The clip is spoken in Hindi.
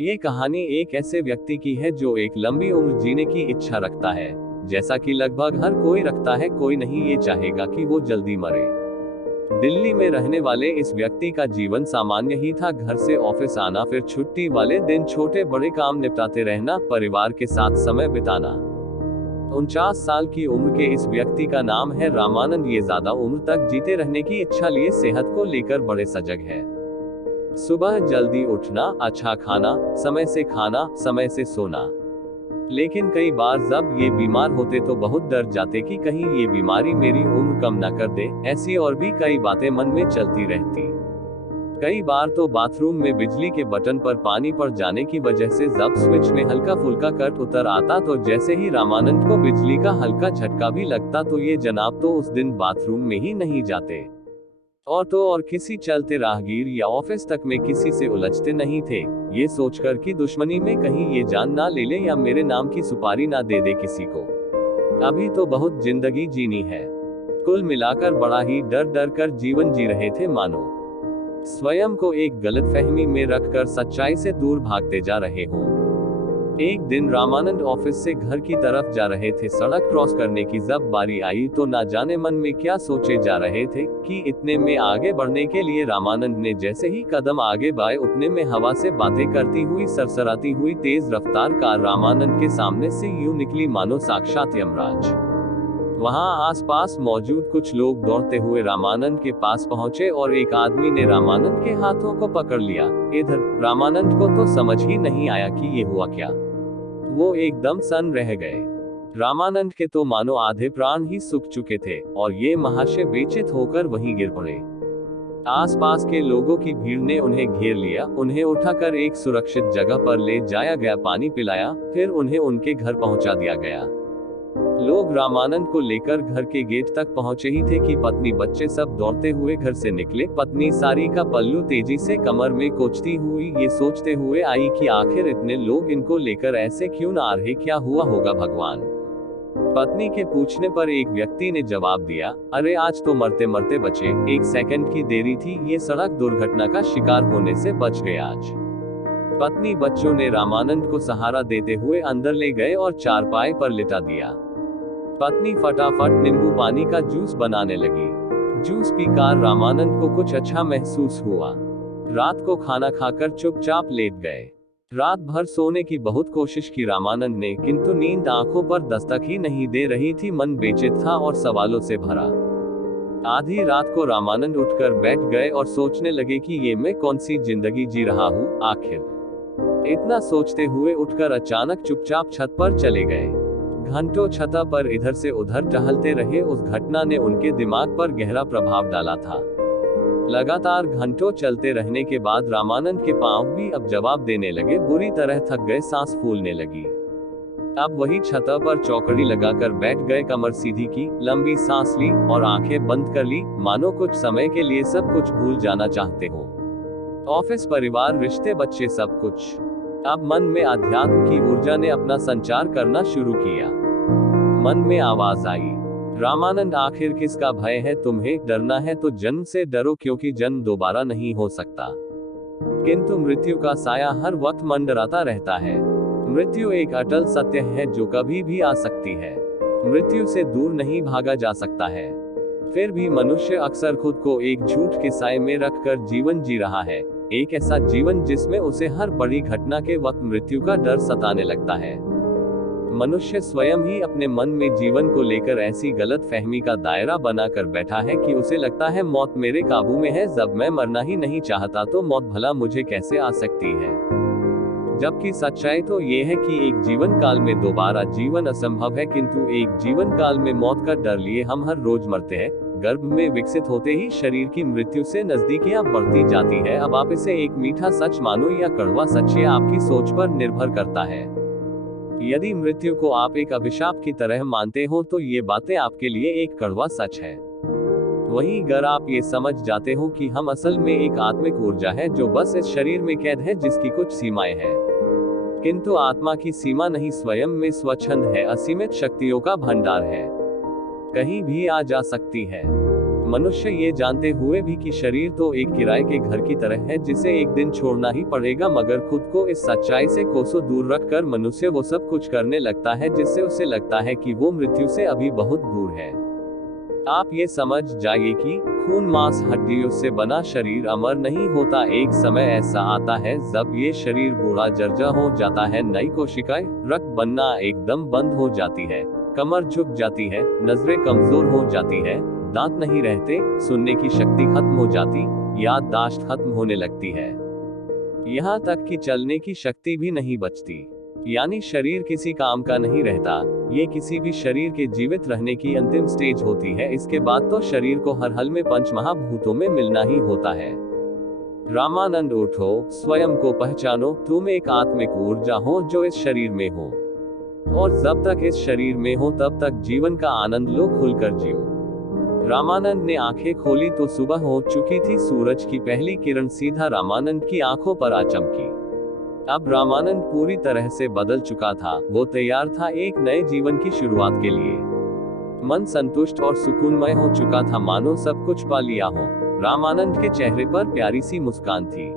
ये कहानी एक ऐसे व्यक्ति की है जो एक लंबी उम्र जीने की इच्छा रखता है, जैसा कि लगभग हर कोई रखता है। कोई नहीं ये चाहेगा कि वो जल्दी मरे। दिल्ली में रहने वाले इस व्यक्ति का जीवन सामान्य ही था। घर से ऑफिस आना, फिर छुट्टी वाले दिन छोटे बड़े काम निपटाते रहना, परिवार के साथ समय बिताना। 49 साल की उम्र के इस व्यक्ति का नाम है रामानंद। ये ज्यादा उम्र तक जीते रहने की इच्छा लिए सेहत को लेकर बड़े सजग है। सुबह जल्दी उठना, अच्छा खाना, समय से खाना, समय से सोना। लेकिन कई बार जब ये बीमार होते तो बहुत डर जाते कि कहीं ये बीमारी मेरी उम्र कम ना कर दे। ऐसी और भी कई बातें मन में चलती रहती। कई बार तो बाथरूम में बिजली के बटन पर पानी पड़ जाने की वजह से जब स्विच में हल्का फुल्का कट उतर आता तो जैसे ही रामानंद को बिजली का हल्का झटका भी लगता तो ये जनाब तो उस दिन बाथरूम में ही नहीं जाते। और तो और किसी चलते राहगीर या ऑफिस तक में किसी से उलझते नहीं थे, ये सोचकर कि दुश्मनी में कहीं ये जान ना ले ले या मेरे नाम की सुपारी ना दे दे किसी को। अभी तो बहुत जिंदगी जीनी है। कुल मिलाकर बड़ा ही डर डर कर जीवन जी रहे थे, मानो स्वयं को एक गलतफहमी में रखकर सच्चाई से दूर भागते जा रहे हों। एक दिन रामानंद ऑफिस से घर की तरफ जा रहे थे। सड़क क्रॉस करने की जब बारी आई तो ना जाने मन में क्या सोचे जा रहे थे कि इतने में आगे बढ़ने के लिए रामानंद ने जैसे ही कदम आगे बढ़ाए उतने में हवा से बातें करती हुई सरसराती हुई तेज रफ्तार कार रामानंद के सामने से यूं निकली मानो साक्षात यमराज। वहां आसपास मौजूद कुछ लोग दौड़ते हुए रामानंद के पास पहुंचे और एक आदमी ने रामानंद के हाथों को पकड़ लिया। इधर रामानंद को तो समझ ही नहीं आया कि ये हुआ क्या। वो एकदम सन्न रह गए। रामानंद के तो मानो आधे प्राण ही सूख चुके थे और ये महाशय बेचित होकर वहीं गिर पड़े। आसपास के लोगों की भीड़ ने उन्हें घेर लिया। उन्हें उठाकर एक सुरक्षित जगह पर ले जाया गया, पानी पिलाया, फिर उन्हें उनके घर पहुंचा दिया गया। लोग रामानंद को लेकर घर के गेट तक पहुंचे ही थे कि पत्नी बच्चे सब दौड़ते हुए घर से निकले। पत्नी साड़ी का पल्लू तेजी से कमर में कोचती हुई ये सोचते हुए आई कि आखिर इतने लोग इनको लेकर ऐसे क्यों ना आ रहे, क्या हुआ होगा भगवान। पत्नी के पूछने पर एक व्यक्ति ने जवाब दिया, अरे आज तो मरते मरते बचे, 1 सेकंड की देरी थी, ये सड़क दुर्घटना का शिकार होने से बच गए आज। पत्नी बच्चों ने रामानंद को सहारा देते हुए अंदर ले गए और चारपाई पर लिटा दिया। पत्नी फटाफट नींबू पानी का जूस बनाने लगी। जूस पीकर रामानंद को कुछ अच्छा महसूस हुआ। रात को खाना खाकर चुपचाप लेट गए। रात भर सोने की बहुत कोशिश की रामानंद ने, किंतु नींद आंखों पर दस्तक ही नहीं दे रही थी। मन बेचित था और सवालों से भरा। आधी रात को रामानंद उठकर बैठ गए और सोचने लगे कि ये मैं कौन सी जिंदगी जी रहा हूँ आखिर। इतना सोचते हुए उठकर अचानक चुपचाप छत पर चले गए। घंटों छत पर इधर से उधर टहलते रहे। उस घटना ने उनके दिमाग पर गहरा प्रभाव डाला था। लगातार घंटों चलते रहने के बाद रामानंद के पांव भी अब जवाब देने लगे। बुरी तरह थक गए, सांस फूलने लगी। अब वही छत पर चौकड़ी लगाकर बैठ गए, कमर सीधी की, लंबी सांस ली और आंखें बंद कर ली, मानो कुछ समय के लिए सब कुछ भूल जाना चाहते हो। ऑफिस, परिवार, रिश्ते, बच्चे, सब कुछ। अब मन में अध्यात्म की ऊर्जा ने अपना संचार करना शुरू किया। मन में आवाज आई, रामानंद आखिर किसका भय है तुम्हें? डरना है तो जन्म से डरो, क्योंकि जन्म दोबारा नहीं हो सकता। किंतु मृत्यु का साया हर वक्त मंडराता रहता है। मृत्यु एक अटल सत्य है जो कभी भी आ सकती है। मृत्यु से दूर नहीं भागा जा सकता है। फिर भी मनुष्य अक्सर खुद को एक झूठ के साए में रखकर जीवन जी रहा है। एक ऐसा जीवन जिसमें उसे हर बड़ी घटना के वक्त मृत्यु का डर सताने लगता है। मनुष्य स्वयं ही अपने मन में जीवन को लेकर ऐसी गलत फहमी का दायरा बनाकर बैठा है कि उसे लगता है मौत मेरे काबू में है। जब मैं मरना ही नहीं चाहता तो मौत भला मुझे कैसे आ सकती है। जबकि सच्चाई तो ये है कि एक जीवन काल में दोबारा जीवन असंभव है, किंतु एक जीवन काल में मौत का डर लिए हम हर रोज मरते हैं। गर्भ में विकसित होते ही शरीर की मृत्यु से नजदीकियां बढ़ती जाती है। अब आप इसे एक मीठा सच मानो या कड़वा सच, ये आपकी सोच पर निर्भर करता है। यदि मृत्यु को आप एक अभिशाप की तरह मानते हो तो ये बातें आपके लिए एक कड़वा सच है। वहीं अगर आप ये समझ जाते हो कि हम असल में एक आत्मिक ऊर्जा है जो बस इस शरीर में कैद है, जिसकी कुछ सीमाएं हैं, किंतु आत्मा की सीमा नहीं, स्वयं में स्वच्छंद है, असीमित शक्तियों का भंडार है, कहीं भी आ जा सकती है। मनुष्य ये जानते हुए भी कि शरीर तो एक किराए के घर की तरह है जिसे एक दिन छोड़ना ही पड़ेगा, मगर खुद को इस सच्चाई से कोसों दूर रखकर मनुष्य वो सब कुछ करने लगता है जिससे उसे लगता है कि वो मृत्यु से अभी बहुत दूर है। आप ये समझ जाइए कि खून मांस हड्डियों से बना शरीर अमर नहीं होता। एक समय ऐसा आता है जब ये शरीर बूढ़ा जर्जर हो जाता है, नई कोशिकाएं, रक्त बनना एकदम बंद हो जाती है, कमर झुक जाती है, नजरें कमजोर हो जाती है, दांत नहीं रहते, सुनने की शक्ति खत्म हो जाती, याददाश्त खत्म होने लगती है, यहाँ तक कि चलने की शक्ति भी नहीं बचती। यानी शरीर किसी काम का नहीं रहता। ये किसी भी शरीर के जीवित रहने की अंतिम स्टेज होती है। इसके बाद तो शरीर को हर हाल में पंच महाभूतों में मिलना ही होता है। रामानंद उठो, स्वयं को पहचानो, तुम एक आत्मिक ऊर्जा हो जो इस शरीर में हो, और जब तक इस शरीर में हो तब तक जीवन का आनंद लो, खुलकर जियो। रामानंद ने आंखें खोली तो सुबह हो चुकी थी। सूरज की पहली किरण सीधा रामानंद की आंखों पर आ चमकी। अब रामानंद पूरी तरह से बदल चुका था। वो तैयार था एक नए जीवन की शुरुआत के लिए। मन संतुष्ट और सुकूनमय हो चुका था, मानो सब कुछ पा लिया हो। रामानंद के चेहरे पर प्यारी सी मुस्कान थी।